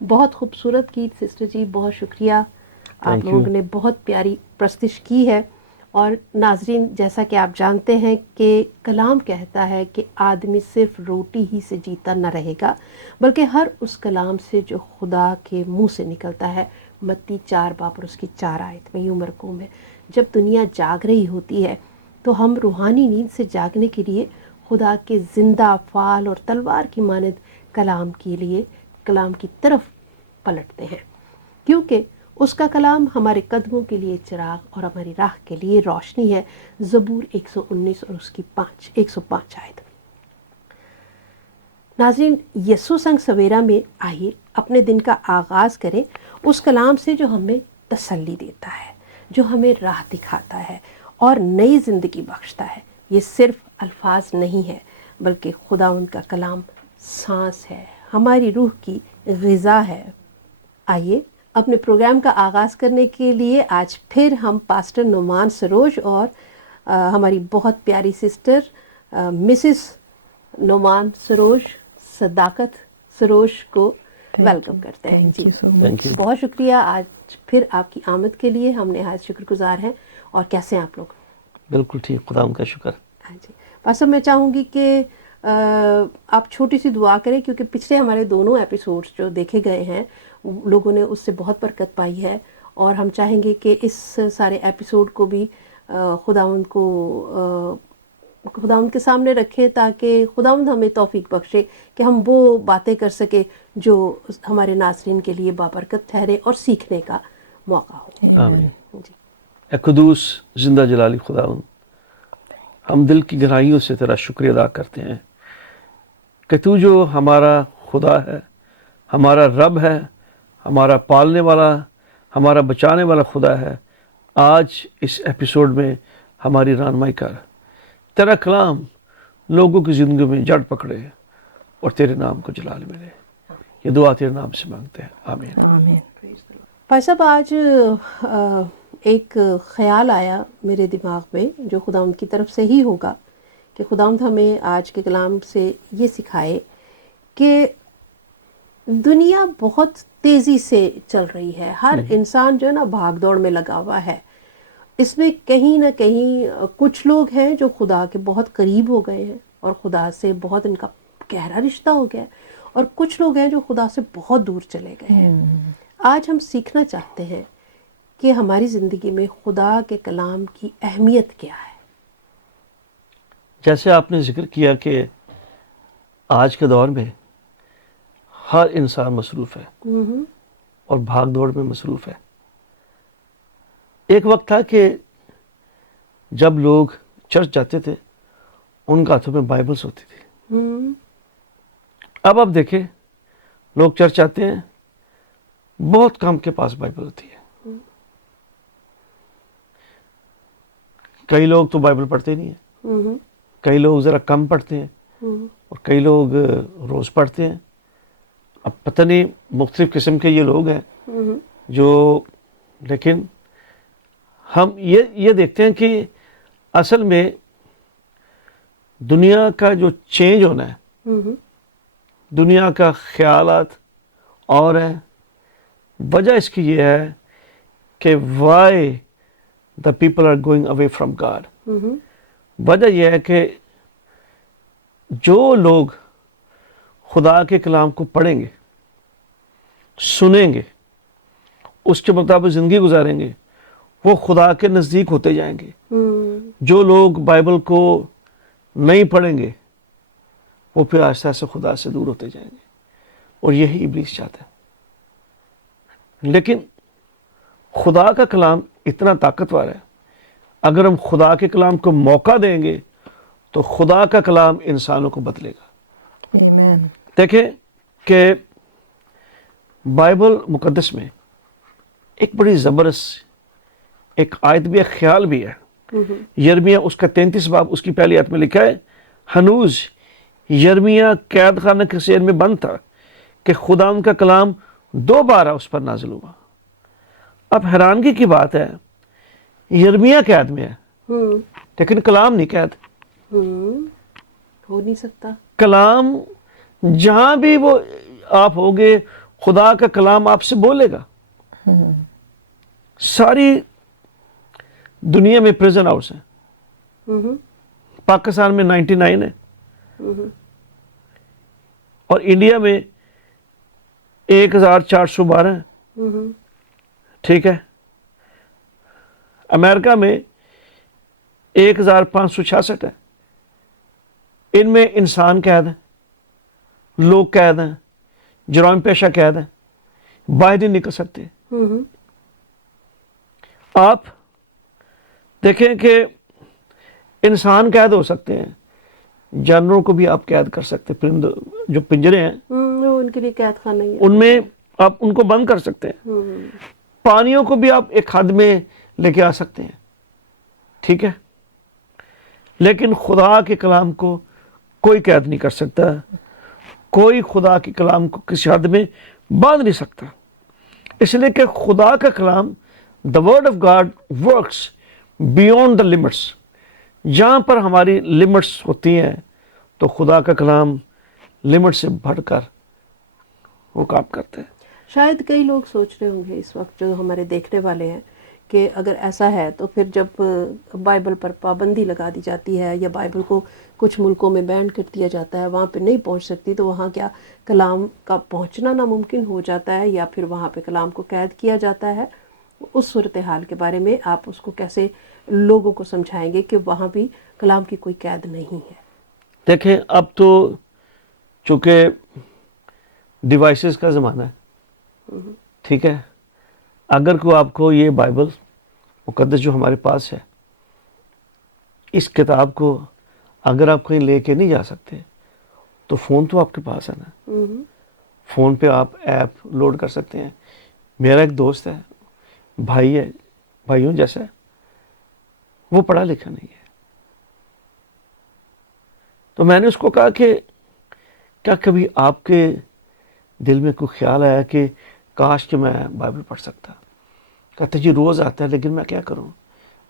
بہت خوبصورت گیت سسٹر جی، بہت شکریہ. آپ لوگوں نے بہت پیاری پرستش کی ہے. اور ناظرین، جیسا کہ آپ جانتے ہیں کہ کلام کہتا ہے کہ آدمی صرف روٹی ہی سے جیتا نہ رہے گا، بلکہ ہر اس کلام سے جو خدا کے منہ سے نکلتا ہے. متی 4 باب اور اس کی 4 آیت میں یوں مرقوم ہے. جب دنیا جاگ رہی ہوتی ہے تو ہم روحانی نیند سے جاگنے کے لیے خدا کے زندہ فعال اور تلوار کی مانند کلام کی طرف پلٹتے ہیں، کیونکہ اس کا کلام ہمارے قدموں کے لیے چراغ اور ہماری راہ کے لیے روشنی ہے. زبور 119 اور اس کی 105 آیت. ناظرین، یسوع سنگ سویرا میں آئیے اپنے دن کا آغاز کریں اس کلام سے جو ہمیں تسلی دیتا ہے، جو ہمیں راہ دکھاتا ہے اور نئی زندگی بخشتا ہے. یہ صرف الفاظ نہیں ہے، بلکہ خداوند کا کلام سانس ہے، ہماری روح کی غذا ہے. آئیے اپنے پروگرام کا آغاز کرنے کے لیے آج پھر ہم پاسٹر نعمان سروش اور ہماری بہت پیاری سسٹر مسز نعمان سروش، صداقت سروش کو ویلکم کرتے ہیں. جی بہت شکریہ آج پھر آپ کی آمد کے لیے. ہم نہایت شکر گزار ہیں. اور کیسے ہیں آپ لوگ؟ بالکل ٹھیک، خدا ان کا شکر. ہاں جی پاسٹر، میں چاہوں گی کہ آپ چھوٹی سی دعا کریں، کیونکہ پچھلے ہمارے دونوں ایپیسوڈز جو دیکھے گئے ہیں لوگوں نے اس سے بہت برکت پائی ہے، اور ہم چاہیں گے کہ اس سارے ایپیسوڈ کو بھی خداوند کے سامنے رکھیں، تاکہ خداوند ہمیں توفیق بخشے کہ ہم وہ باتیں کر سکیں جو ہمارے ناظرین کے لیے بابرکت ٹھہرے اور سیکھنے کا موقع ہو. آمین. اے قدوس زندہ جلالی خداوند، ہم دل کی گہرائیوں سے تیرا شکریہ ادا کرتے ہیں کہ تو جو ہمارا خدا ہے، ہمارا رب ہے، ہمارا پالنے والا، ہمارا بچانے والا خدا ہے. آج اس ایپیسوڈ میں ہماری رہنمائی کر، تیرا کلام لوگوں کی زندگی میں جڑ پکڑے اور تیرے نام کو جلال ملے. یہ دعا تیرے نام سے مانگتے ہیں، آمین. آمین. بھائی صاحب، آج ایک خیال آیا میرے دماغ میں جو خداوند کی طرف سے ہی ہوگا، کہ خداوند ہمیں آج کے کلام سے یہ سکھائے کہ دنیا بہت تیزی سے چل رہی ہے. ہر انسان جو ہے نا بھاگ دوڑ میں لگا ہوا ہے. اس میں کہیں نہ کہیں کچھ لوگ ہیں جو خدا کے بہت قریب ہو گئے ہیں اور خدا سے بہت ان کا گہرا رشتہ ہو گیا ہے، اور کچھ لوگ ہیں جو خدا سے بہت دور چلے گئے ہیں. آج ہم سیکھنا چاہتے ہیں کہ ہماری زندگی میں خدا کے کلام کی اہمیت کیا ہے. جیسے آپ نے ذکر کیا کہ آج کے دور میں ہر انسان مصروف ہے اور بھاگ دوڑ میں مصروف ہے. ایک وقت تھا کہ جب لوگ چرچ جاتے تھے ان کے ہاتھوں میں بائبلز ہوتی تھی. اب آپ دیکھیں لوگ چرچ آتے ہیں، بہت کم کے پاس بائبل ہوتی ہے. کئی لوگ تو بائبل پڑھتے نہیں ہیں، کئی لوگ ذرا کم پڑھتے ہیں، اور کئی لوگ روز پڑھتے ہیں. اب پتہ نہیں مختلف قسم کے یہ لوگ ہیں جو، لیکن ہم یہ دیکھتے ہیں کہ اصل میں دنیا کا جو چینج ہونا ہے، دنیا کا خیالات اور ہے. وجہ اس کی یہ ہے کہ why the people are going away from God. وجہ یہ ہے کہ جو لوگ خدا کے کلام کو پڑھیں گے، سنیں گے، اس کے مطابق زندگی گزاریں گے، وہ خدا کے نزدیک ہوتے جائیں گے. جو لوگ بائبل کو نہیں پڑھیں گے وہ پھر آہستہ آہستہ خدا سے دور ہوتے جائیں گے، اور یہی ابلیس چاہتا ہے. لیکن خدا کا کلام اتنا طاقتور ہے، اگر ہم خدا کے کلام کو موقع دیں گے تو خدا کا کلام انسانوں کو بدلے گا. آمین. دیکھیں کہ بائبل مقدس میں ایک بڑی زبردست ایک آیت بھی ہے، خیال بھی ہے. یرمیہ اس کا 33 باب اس کی پہلی آیت میں لکھا ہے، ہنوز یرمیہ قید خانہ کے سیر میں بند تھا کہ خدا ان کا کلام 2 بار اس پر نازل ہوا. اب حیرانگی کی بات ہے، یرمیہ قید میں ہے لیکن کلام نہیں قید. ہو نہیں سکتا. کلام جہاں بھی وہ آپ ہوگے خدا کا کلام آپ سے بولے گا. ساری دنیا میں پریزن ہاؤس ہیں. پاکستان میں 99 ہے اور انڈیا میں 1412 ہے. ٹھیک ہے. امریکہ میں 1566 ہے. ان میں انسان قید ہیں, لوگ قید ہیں, جرائم پیشہ قید ہیں, باہر نہیں نکل سکتے. آپ دیکھیں کہ انسان قید ہو سکتے ہیں, جانوروں کو بھی آپ قید کر سکتے ہیں. پرندوں جو پنجرے ہیں ان کے لیے قید خانہ ہی ہے. ان میں آپ ان کو بند کر سکتے ہیں. پانیوں کو بھی آپ ایک حد میں لے کے آ سکتے ہیں. ٹھیک ہے. لیکن خدا کے کلام کو کوئی قید نہیں کر سکتا. کوئی خدا کے کلام کو کسی حد میں باندھ نہیں سکتا. اس لیے کہ خدا کا کلام the word of God works beyond the limits. جہاں پر ہماری لمٹس ہوتی ہیں تو خدا کا کلام لمٹ سے بڑھ کر وہ کام کرتے ہیں. شاید کئی لوگ سوچ رہے ہوں گے اس وقت جو ہمارے دیکھنے والے ہیں کہ اگر ایسا ہے تو پھر جب بائبل پر پابندی لگا دی جاتی ہے یا بائبل کو کچھ ملکوں میں بینڈ کر دیا جاتا ہے, وہاں پہ نہیں پہنچ سکتی, تو وہاں کیا کلام کا پہنچنا ناممکن ہو جاتا ہے یا پھر وہاں پہ کلام کو قید کیا جاتا ہے؟ اس صورتحال کے بارے میں آپ اس کو کیسے لوگوں کو سمجھائیں گے کہ وہاں بھی کلام کی کوئی قید نہیں ہے؟ دیکھیں اب تو چونکہ ڈیوائسز کا زمانہ ہے. ٹھیک ہے. اگر کوئی آپ کو یہ بائبل مقدس جو ہمارے پاس ہے, اس کتاب کو اگر آپ کہیں لے کے نہیں جا سکتے تو فون تو آپ کے پاس ہے نا. فون پہ آپ ایپ لوڈ کر سکتے ہیں. میرا ایک دوست ہے, بھائی ہے, بھائیوں جیسا ہے, وہ پڑھا لکھا نہیں ہے. تو میں نے اس کو کہا کہ کیا کبھی آپ کے دل میں کوئی خیال آیا کہ کاش کہ میں بائبل پڑھ سکتا؟ کہتے جی روز آتا ہے لیکن میں کیا کروں.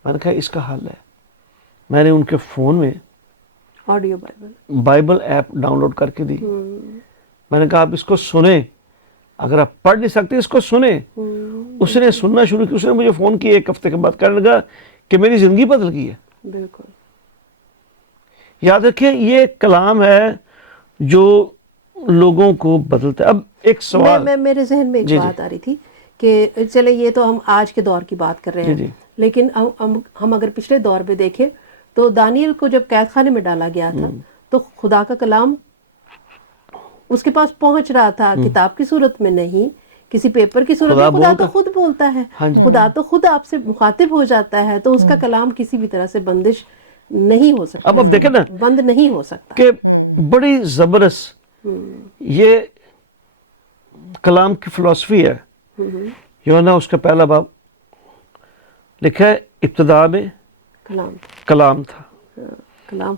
میں نے کہا اس کا حل ہے. میں نے ان کے فون میں audio Bible app download کر کے دی. میں نے کہا آپ اس کو سنیں, اگر آپ پڑھ نہیں سکتے اس کو سنیں. اس نے سننا شروع کیا. اس نے مجھے فون کیا 1 ہفتے کے بعد, کہنے لگا کہ میری زندگی بدل گئی ہے. بالکل. یاد رکھیں یہ کلام ہے جو لوگوں کو بدلتا ہے. اب ایک سوال میرے ذہن میں ایک بات آ رہی تھی کہ چلے یہ تو ہم آج کے دور کی بات کر رہے ہیں, لیکن ہم اگر پچھلے دور میں دیکھیں تو دانیل کو جب قید خانے میں ڈالا گیا تھا تو خدا کا کلام اس کے پاس پہنچ رہا تھا, کتاب کی صورت میں نہیں, کسی پیپر کی صورت میں. خدا تو خود بولتا ہے, خدا تو خود آپ سے مخاطب ہو جاتا ہے, تو اس کا کلام کسی بھی طرح سے بندش نہیں ہو سکتا. اب دیکھیں نا, بند نہیں ہو سکتا. کہ بڑی زبردست یہ کلام کی فلسفی ہے. یوحنا اس کا پہلا باب لکھا ہے ابتدا میں کلام تھا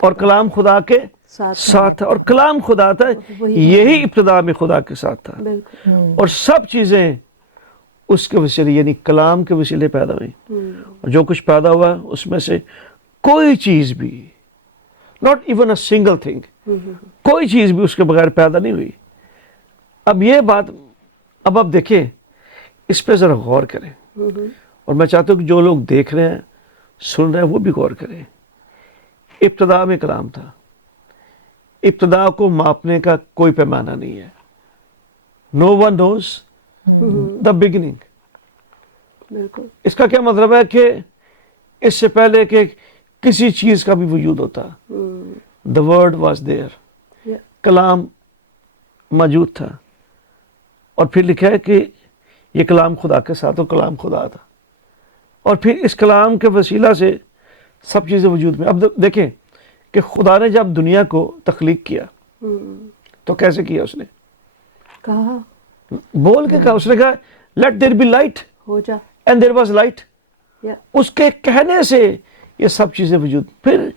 اور کلام خدا کے ساتھ تھا اور کلام خدا تھا, یہی ابتدا میں خدا کے ساتھ تھا. اور سب چیزیں اس کے وسیلے یعنی کلام کے وسیلے پیدا ہوئی. اور جو کچھ پیدا ہوا اس میں سے کوئی چیز بھی, not even a single thing, کوئی چیز بھی اس کے بغیر پیدا نہیں ہوئی. اب یہ بات اب آپ دیکھیں, اس پہ ذرا غور کریں, اور میں چاہتا ہوں کہ جو لوگ دیکھ رہے ہیں سن رہے ہیں وہ بھی غور کریں. ابتدا میں کلام تھا. ابتدا کو ماپنے کا کوئی پیمانہ نہیں ہے. No one knows the beginning. اس کا کیا مطلب ہے کہ اس سے پہلے کہ کسی چیز کا بھی وجود ہوتا, the word was there, کلام موجود تھا. اور پھر لکھا ہے کہ یہ کلام خدا کے ساتھ, اور کلام خدا تھا, اور پھر اس کلام کے وسیلہ سے سب چیزیں وجود میں. اب دیکھیں کہ خدا نے جب دنیا کو تخلیق کیا تو کیسے کیا؟ اس نے کہا, بول کے کہا. اس نے کہا let there be light, ہو جا, and there was light. اس کے کہنے سے یہ سب چیزیں وجود. پھر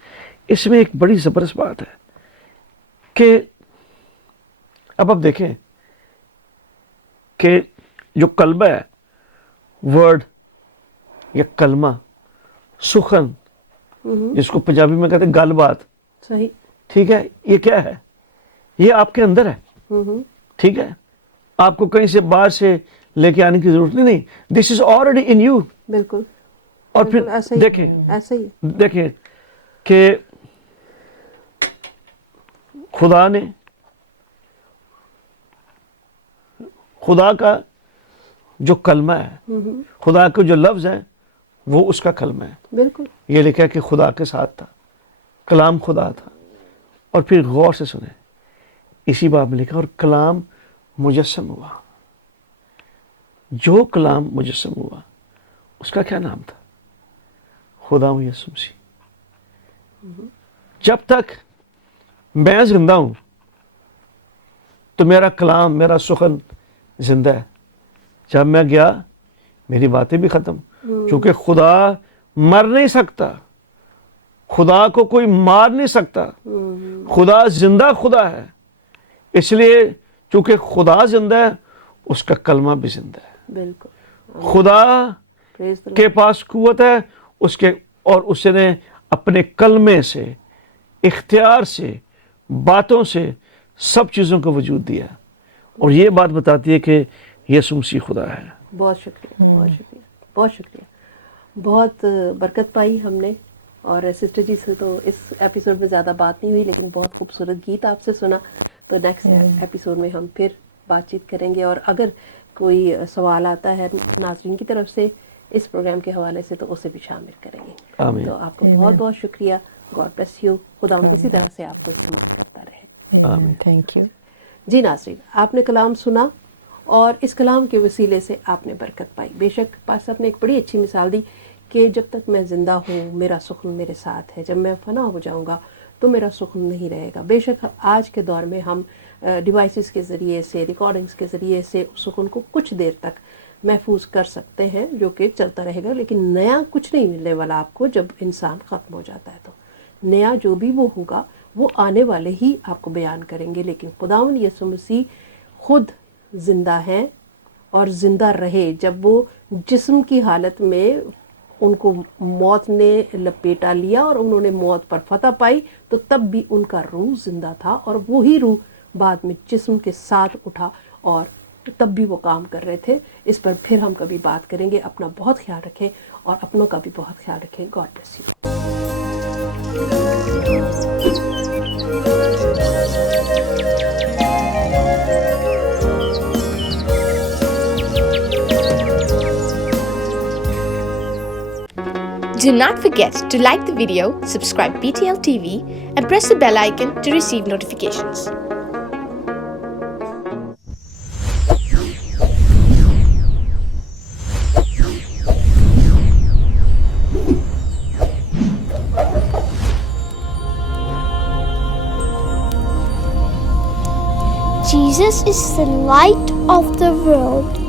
اس میں ایک بڑی زبردست بات ہے کہ اب آپ دیکھیں کہ جو کلمہ ہے, ورڈ یا کلمہ, سخن جس کو پنجابی میں کہتے ہیں گل بات, صحیح, ٹھیک ہے, یہ کیا ہے؟ یہ آپ کے اندر ہے. ٹھیک ہے, آپ کو کہیں سے باہر سے لے کے آنے کی ضرورت نہیں. دس از آلریڈی ان یو. بالکل. اور پھر ایسا ہی دیکھیں ایسا ہی دیکھیں کہ خدا نے خدا کا جو کلمہ ہے، خدا کے جو لفظ ہے وہ اس کا کلمہ ہے. بالکل. یہ لکھا کہ خدا کے ساتھ تھا، کلام خدا تھا. اور پھر غور سے سنیں، اسی باب میں لکھا اور کلام مجسم ہوا. جو کلام مجسم ہوا اس کا کیا نام تھا؟ خدا یسوع مسیح. جب تک میں زندہ ہوں تو میرا کلام، میرا سخن زندہ ہے. جب میں گیا میری باتیں بھی ختم، کیونکہ خدا مر نہیں سکتا، خدا کو کوئی مار نہیں سکتا. خدا زندہ خدا ہے، اس لیے چونکہ خدا زندہ ہے اس کا کلمہ بھی زندہ ہے. بالکل. خدا Praise the Lord. کے پاس قوت ہے اس کے، اور اس نے اپنے کلمے سے، اختیار سے، باتوں سے سب چیزوں کو وجود دیا. اور یہ بات بتاتی ہے کہ یسوع مسیح خدا ہے. بہت شکریہ، بہت شکریہ، بہت شکریہ. بہت برکت پائی ہم نے. اور سسٹر جی سے تو اس ایپیسوڈ میں زیادہ بات نہیں ہوئی، لیکن بہت خوبصورت گیت آپ سے سنا. تو نیکسٹ ایپیسوڈ میں ہم پھر بات چیت کریں گے. اور اگر کوئی سوال آتا ہے ناظرین کی طرف سے اس پروگرام کے حوالے سے تو اسے بھی شامل کریں گے. آمین. تو آپ کو بہت بہت شکریہ. God bless you. خدا اسی طرح سے آپ کو استعمال کرتا رہے. آمین. Thank you. جی ناظرین، آپ نے کلام سنا اور اس کلام کے وسیلے سے آپ نے برکت پائی. بے شک پاس صاحب نے ایک بڑی اچھی مثال دی کہ جب تک میں زندہ ہوں میرا سخن میرے ساتھ ہے، جب میں فنا ہو جاؤں گا تو میرا سخن نہیں رہے گا. بے شک آج کے دور میں ہم ڈیوائسز کے ذریعے سے، ریکارڈنگز کے ذریعے سے اس سخن کو کچھ دیر تک محفوظ کر سکتے ہیں جو کہ چلتا رہے گا، لیکن نیا کچھ نہیں ملنے والا آپ کو جب انسان ختم ہو جاتا ہے. تو نیا جو بھی وہ ہوگا وہ آنے والے ہی آپ کو بیان کریں گے. لیکن خداوند یسوع مسیح خود زندہ ہیں اور زندہ رہے. جب وہ جسم کی حالت میں ان کو موت نے لپیٹا لیا اور انہوں نے موت پر فتح پائی، تو تب بھی ان کا روح زندہ تھا، اور وہی روح بعد میں جسم کے ساتھ اٹھا اور تب بھی وہ کام کر رہے تھے. اس پر پھر ہم کبھی بات کریں گے. اپنا بہت خیال رکھیں اور اپنوں کا بھی بہت خیال رکھیں. God bless you. Do not forget to like the video, subscribe PTL TV, and press the bell icon to receive notifications. Jesus is the light of the world.